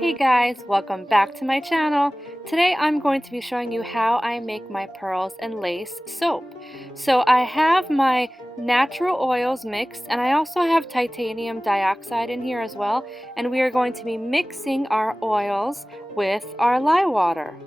Hey guys, welcome back to my channel. Today I'm going to be showing you how I make my pearls and lace soap. So I have my natural oils mixed and I also have titanium dioxide in here as well, and we are going to be mixing our oils with our lye water.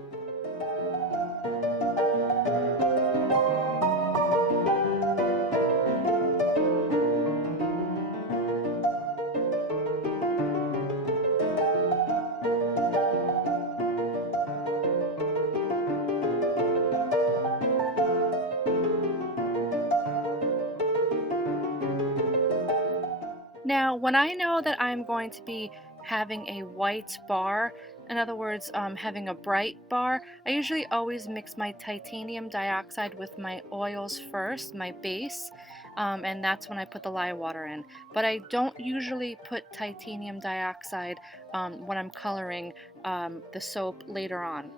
Now, when I know that I'm going to be having a white bar, in other words, having a bright bar, I usually always mix my titanium dioxide with my oils first, my base, and that's when I put the lye water in. But I don't usually put titanium dioxide when I'm coloring the soap later on.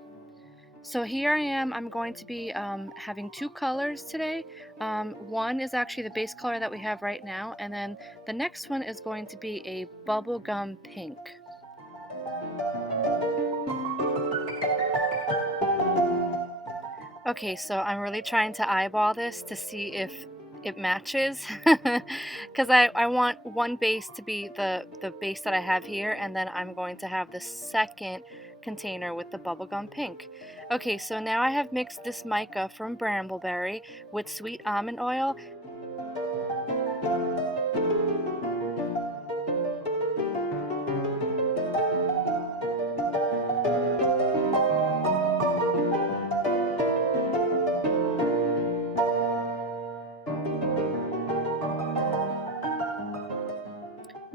So here I am, I'm going to be having two colors today. One is actually the base color that we have right now, and then the next one is going to be a bubblegum pink. Okay, so I'm really trying to eyeball this to see if it matches because I want one base to be the base that I have here, and then I'm going to have the second container with the bubblegum pink. Okay, so now I have mixed this mica from Brambleberry with sweet almond oil.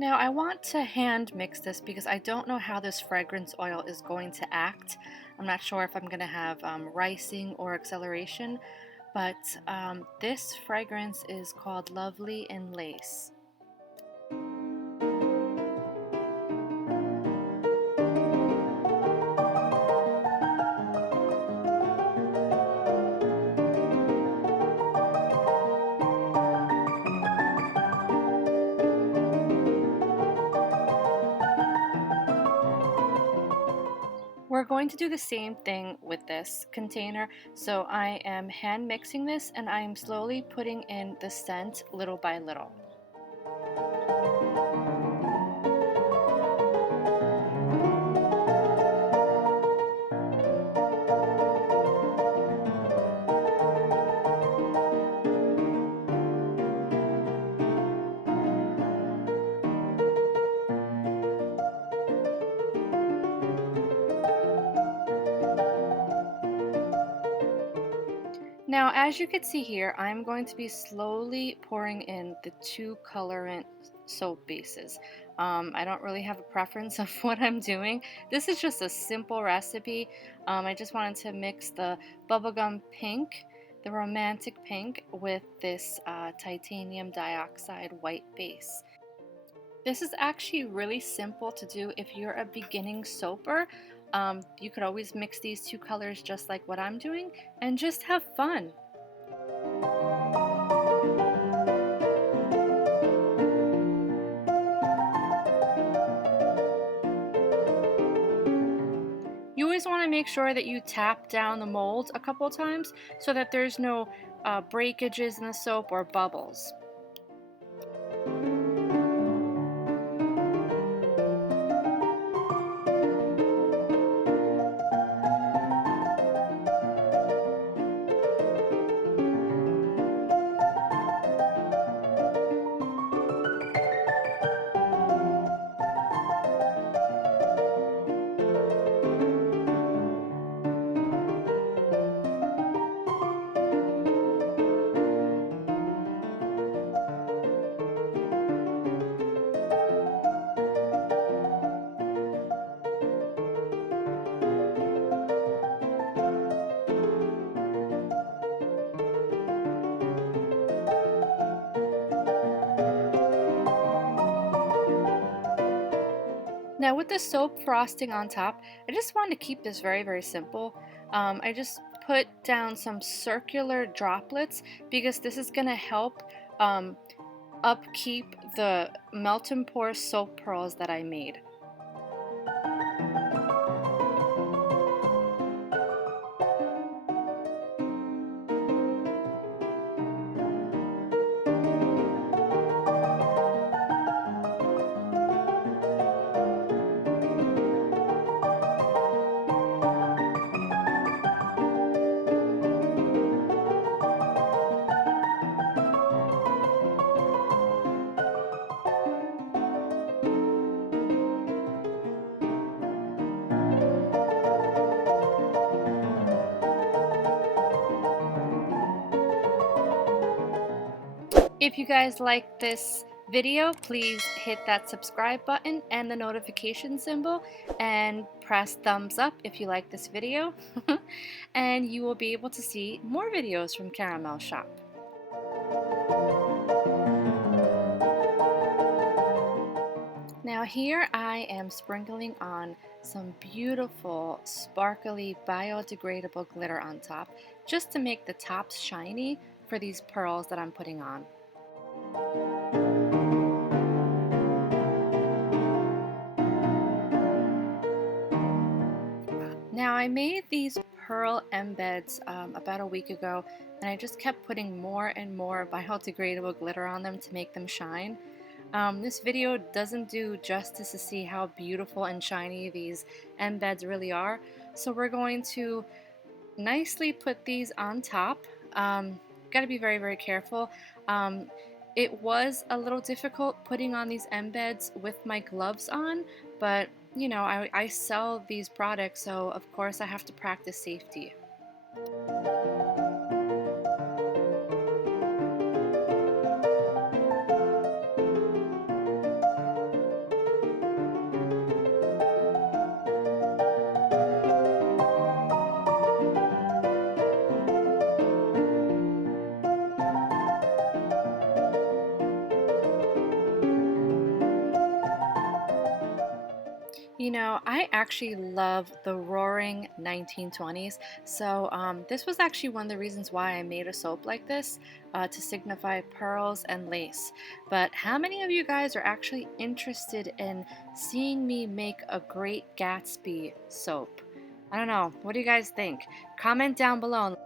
Now I want to hand mix this because I don't know how this fragrance oil is going to act. I'm not sure if I'm going to have ricing or acceleration, but this fragrance is called Lovely in Lace. We're going to do the same thing with this container. So I am hand mixing this and I am slowly putting in the scent little by little. Now, as you can see here, I'm going to be slowly pouring in the two colorant soap bases. I don't really have a preference of what I'm doing. This is just a simple recipe. I just wanted to mix the bubblegum pink, the romantic pink, with this titanium dioxide white base. This is actually really simple to do if you're a beginning soaper. You could always mix these two colors just like what I'm doing and just have fun. You always want to make sure that you tap down the mold a couple times so that there's no breakages in the soap or bubbles. Now with the soap frosting on top, I just wanted to keep this very simple. I just put down some circular droplets because this is going to help upkeep the melt and pour soap pearls that I made. If you guys like this video, please hit that subscribe button and the notification symbol and press thumbs up if you like this video. And you will be able to see more videos from Karamelz Shop. Now here I am sprinkling on some beautiful sparkly biodegradable glitter on top just to make the tops shiny for these pearls that I'm putting on. Now I made these pearl embeds about a week ago, and I just kept putting more and more biodegradable glitter on them to make them shine. This video doesn't do justice to see how beautiful and shiny these embeds really are, so we're going to nicely put these on top. Got to be very, very careful. It was a little difficult putting on these embeds with my gloves on, but you know, I sell these products, so of course I have to practice safety. You know, I actually love the roaring 1920s, so this was actually one of the reasons why I made a soap like this, to signify pearls and lace. But how many of you guys are actually interested in seeing me make a Great Gatsby soap? I don't know, what do you guys think? Comment down below.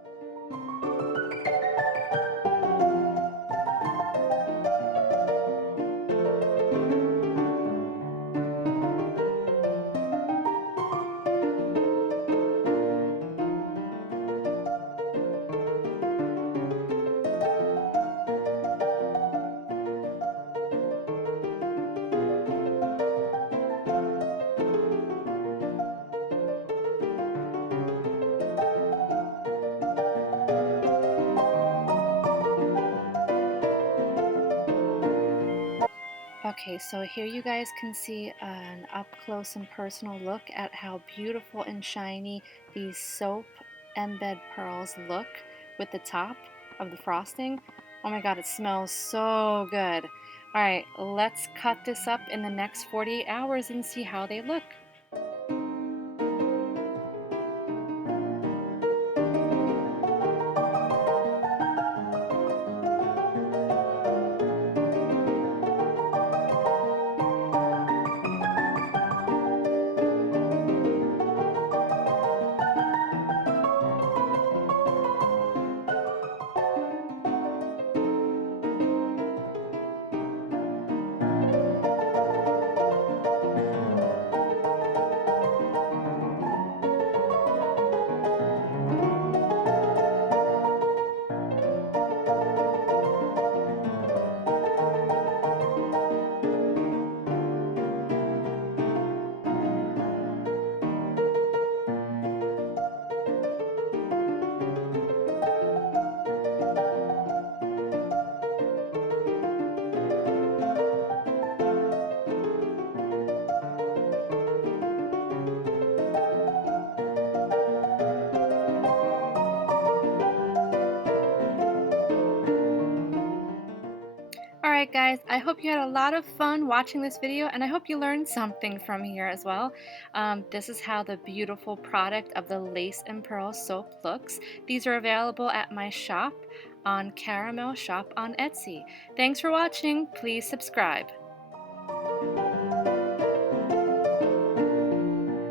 Okay, so here you guys can see an up close and personal look at how beautiful and shiny these soap embed pearls look with the top of the frosting. Oh my god, it smells so good. Alright, let's cut this up in the next 48 hours and see how they look. Alright guys, I hope you had a lot of fun watching this video, and I hope you learned something from here as well. This is how the beautiful product of the Lace and Pearl soap looks. These are available at my shop on Karamelz Shop on Etsy. Thanks for watching. Please subscribe.